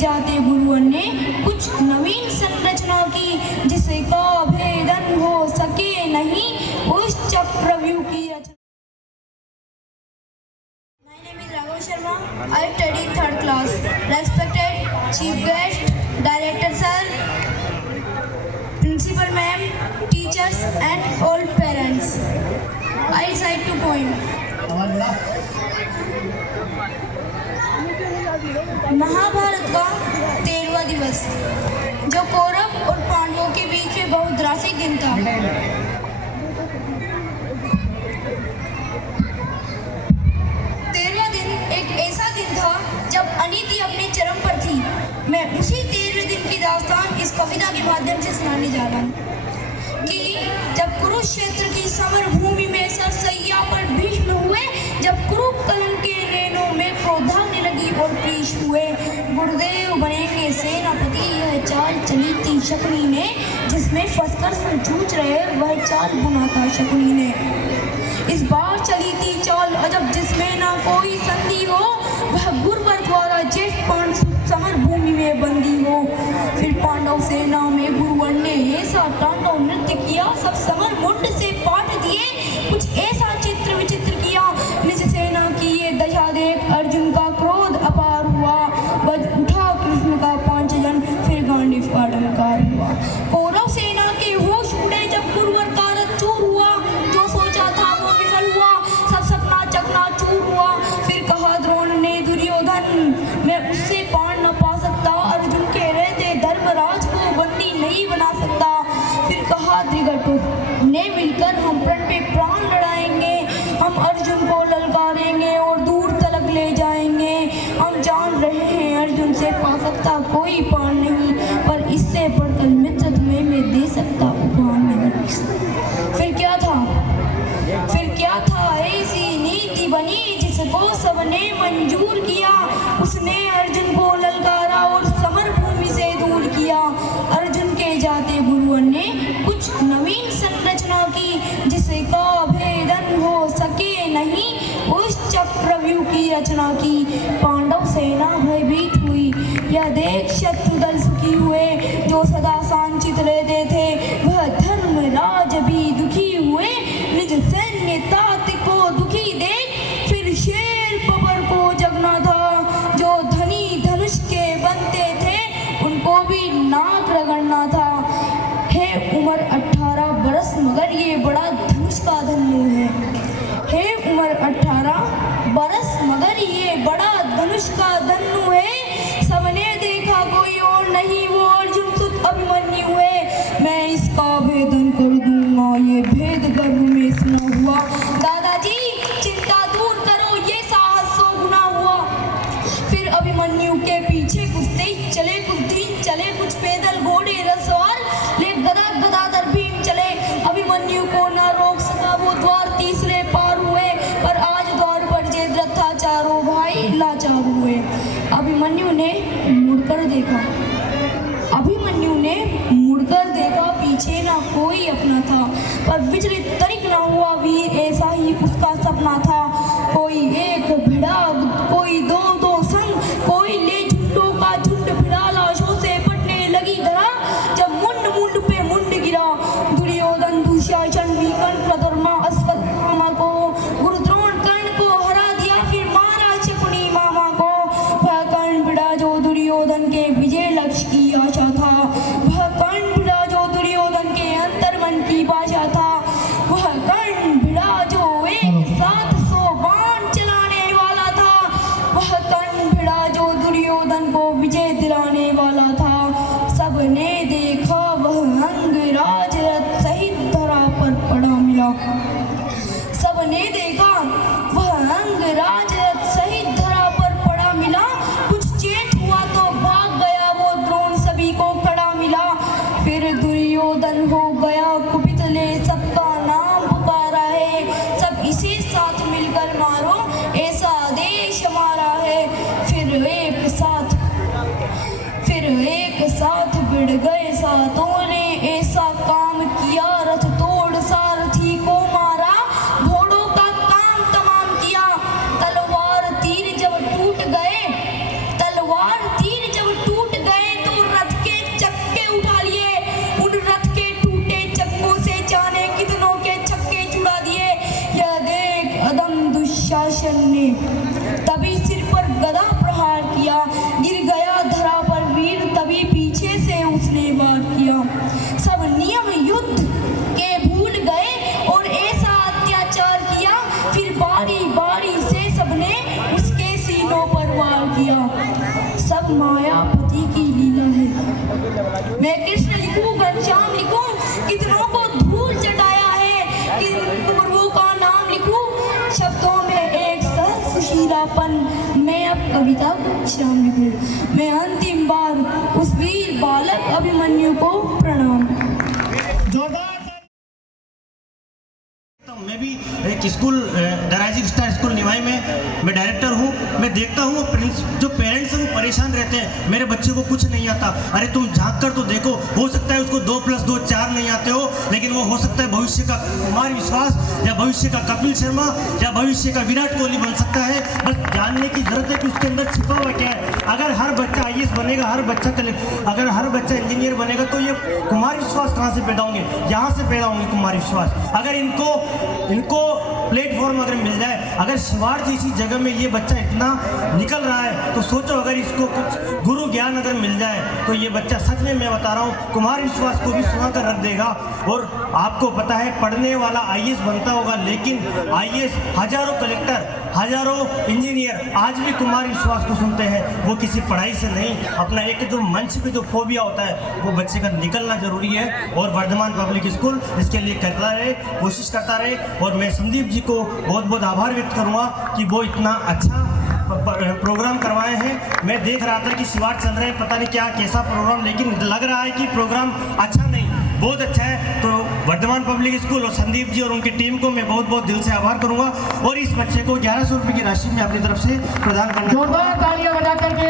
जाते गुरुवर ने कुछ नवीन संरचना की, जिसका भेदन हो सके नहीं उस चक्रव्यूह की रचना। My name is Raghav Sharma. I study third class. Respected chief guest, director sir, principal ma'am, teachers and all parents. I recite 2 poems. Mahabharat का 13वां दिवस, जो कौरव और पांडवों के बीच में बहुत त्रासदिक दिन था। 13वां दिन एक ऐसा दिन था जब अनीति अपने चरम पर थी। मैं उसी 13वें दिन की दास्तान इस कविता के माध्यम से सुनाने जा रहा हूँ कि जब कुरुक्षेत्र की समर भूमि में सरसैया पर भीष्म हुए, जब कुरुकलन के नैनों में क्रोधाग्नि लगी और पीश हुए, गुरुदेव बनेंगे सेनापति, यह चाल चली थी शकुनी ने, जिसमें फंसकर जूझ रहे वह चाल बुना था शकुनी ने। इस बार चली थी चाल अजब, जिसमें ना कोई संधि हो, वह गुरुवर द्वारा ज्येष्ठ पांडव समर भूमि में बंदी हो। फिर पांडव सेना में गुरुवर ने ऐसा तांडव नृत्य किया, सब समर मुंड से पाट दिए, कुछ ऐसा चित्र विचित्र किया, निज सेना की ये दशा देख अर्जुन का क्रोध अपार हुआ, बज उठा कृष्ण का पांचजन, फिर गांडीव का डंकार हुआ। कौरव सेना के होश उड़े जब गुरुवर का रथ चूर हुआ, जो सोचा था वो विफल हुआ, सब सपना चकनाचूर हुआ। फिर कहा द्रोण ने दुर्योधन, मैं उससे पार न पा सकता, अर्जुन के रहते धर्मराज को बंदी नहीं बना सकता। फिर कहा त्रिगटु ने मिलकर हम प्रण पे प्राण लड़ाएंगे, हम अर्जुन को ललकारेंगे और दूर तलक ले जाएंगे। हम जान रहे हैं अर्जुन से पा सकता कोई पार नहीं, पर इससे बढ़कर मित्र तुम्हें मैं दे सकता उपहार नहीं। फिर क्या था ऐसी नीति बनी जिसको सबने मंजूर किया, उसने अर्जुन को ललकारा और समर भूमि से दूर किया। अर्जुन के जाते गुरुवर ने कुछ नवीन संरचना की, जिसका भेदन हो सके नहीं उस चक्रव्यूह की रचना की। पांडव सेना भयभीत हुई, यह देख शत्रु दल सुखी हुए, जो सदा सांचित रहते थे वह धर्मराज भी दुखी हुए। निज सैन्य ताति को दुखी देख फिर शेर बबर को जगना था, जो धनी धनुष के बनते थे उनको भी नाक रगड़ना था। है उम्र 18 बरस मगर ये बड़ा धनुष का धनु है उम्र 18 बरस मगर ये बड़ा धनुष का धनु है। सबने देखा कोई और नहीं, वो अर्जुन सुत अभिमन्यु है। मैं इसका भेदन कर दूंगा, ये भेद गर्भ में सुना हुआ। दादाजी चिंता दूर करो, ये साहस 100 गुना हुआ। फिर अभिमन्यु के पीछे कुछ तेज चले, कुछ धीरे चले, कुछ पैदल घोड़े रसवार ले गदाधर भीम चले। अभिमन्यु को न रोक सका, वो द्वार तीसरे पार हुए, पर आज द्वार पर जयद्रथ था, चारों भाई लाचार हुए। अभिमन्यु ने मुड़कर देखा, पीछे ना कोई अपना था, पर विचलित तनिक ना हुआ, वीर ऐसा ही उसका सपना था। कोई एक भिड़ा, कोई दो संग, कोई ले झुंडों का झुंड भिड़ा, लाशों से पटने लगी धरा। जब मुंड पे मुंड गिरा, दुर्योधन दुशासन विकर्ण प्रधर्मा अश्वत्थामा को, गुरुद्रोण कर्ण को हरा दिया, फिर मारा शकुनी मामा को। वह कर्ण भिड़ा जो दुर्योधन के विजय लक्ष्य की आशा था, वह कर्ण भिड़ा जो दुर्योधन के अंतर्मन की भाषा था, वह कर्ण भिड़ा जो एक साथ 100 बाण चलाने वाला था, वह कर्ण भिड़ा जो दुर्योधन को विजय दिलाने वाला था। सबने देखा वह अंगराज रथ सहित धरा पर पड़ा मिला, सबने देखा वह अंगराज रथ सहित धरा पर पड़ा मिला। कुछ चेत हुआ तो भाग गया, वो द्रोण सभी को खड़ा मिला। फिर दुर्योधन हो गया कुपित, ले सबका नाम पुकारा है, सब इसे साथ मिलकर मारो, ऐसा आदेश हमारा है। फिर एक साथ भिड़ गए सातों ने, ऐसा काम किया रथ तोड़ सारथी को मारा, घोड़ों का काम तमाम किया। तलवार तीर जब टूट मायापति की लीला है। मैं कृष्ण लिखूं, घनश्याम लिखूं, कितनों को धूल चटाया है, किन कुंवरों का नाम लिखूं, शब्दों में एक सहज सुशीलापन, मैं अब कविता को श्याम लिखूं। मैं अंतिम बार उस वीर बालक अभिमन्यु को प्रणाम। मैं भी एक school rising star school Niwai में मैं डायरेक्टर हूँ। मैं देखता हूँ जो पेरेंट्स हैं वो परेशान रहते हैं, मेरे बच्चे को कुछ नहीं आता। अरे तुम झांक कर तो देखो, हो सकता है उसको 2+2 4 नहीं आते हो, लेकिन वो हो सकता है भविष्य का कुमार विश्वास या भविष्य का कपिल शर्मा या भविष्य का विराट कोहली बन सकता है। बस जानने की जरूरत है कि उसके अंदर छिपा हुआ क्या है। अगर हर बच्चा IAS बनेगा, अगर हर बच्चा इंजीनियर बनेगा, तो ये कुमार विश्वास कहाँ से पैदा होंगे? यहाँ से पैदा होंगे कुमार विश्वास। अगर इनको प्लेटफॉर्म अगर मिल जाए, अगर शिवाड़ जैसी जगह में ये बच्चा इतना निकल रहा है, तो सोचो अगर इसको कुछ गुरु ज्ञान अगर मिल जाए तो ये बच्चा सच में, मैं बता रहा हूँ, कुमार विश्वास को भी सुना कर रख देगा। और आपको पता है पढ़ने वाला IAS बनता होगा, लेकिन IAS हजारों कलेक्टर, हजारों इंजीनियर आज भी कुमार विश्वास को सुनते हैं। वो किसी पढ़ाई से नहीं, अपना एक जो मंच पे जो फोबिया होता है वो बच्चे का निकलना जरूरी है। और वर्धमान पब्लिक स्कूल इसके लिए करता रहे, कोशिश करता रहे। और मैं संदीप जी को बहुत बहुत आभार व्यक्त करूँगा कि वो इतना अच्छा प्रोग्राम करवाए हैं। मैं देख रहा था कि शिवाड़ चल रहे हैं, पता नहीं क्या कैसा प्रोग्राम, लेकिन लग रहा है कि प्रोग्राम अच्छा नहीं, बहुत अच्छा है। तो वर्धमान पब्लिक स्कूल और संदीप जी और उनकी टीम को मैं बहुत बहुत दिल से आभार करूंगा। और इस बच्चे को 1100 रुपये की राशि में अपनी तरफ से प्रदान करना। जोरदार तालियां बजा करके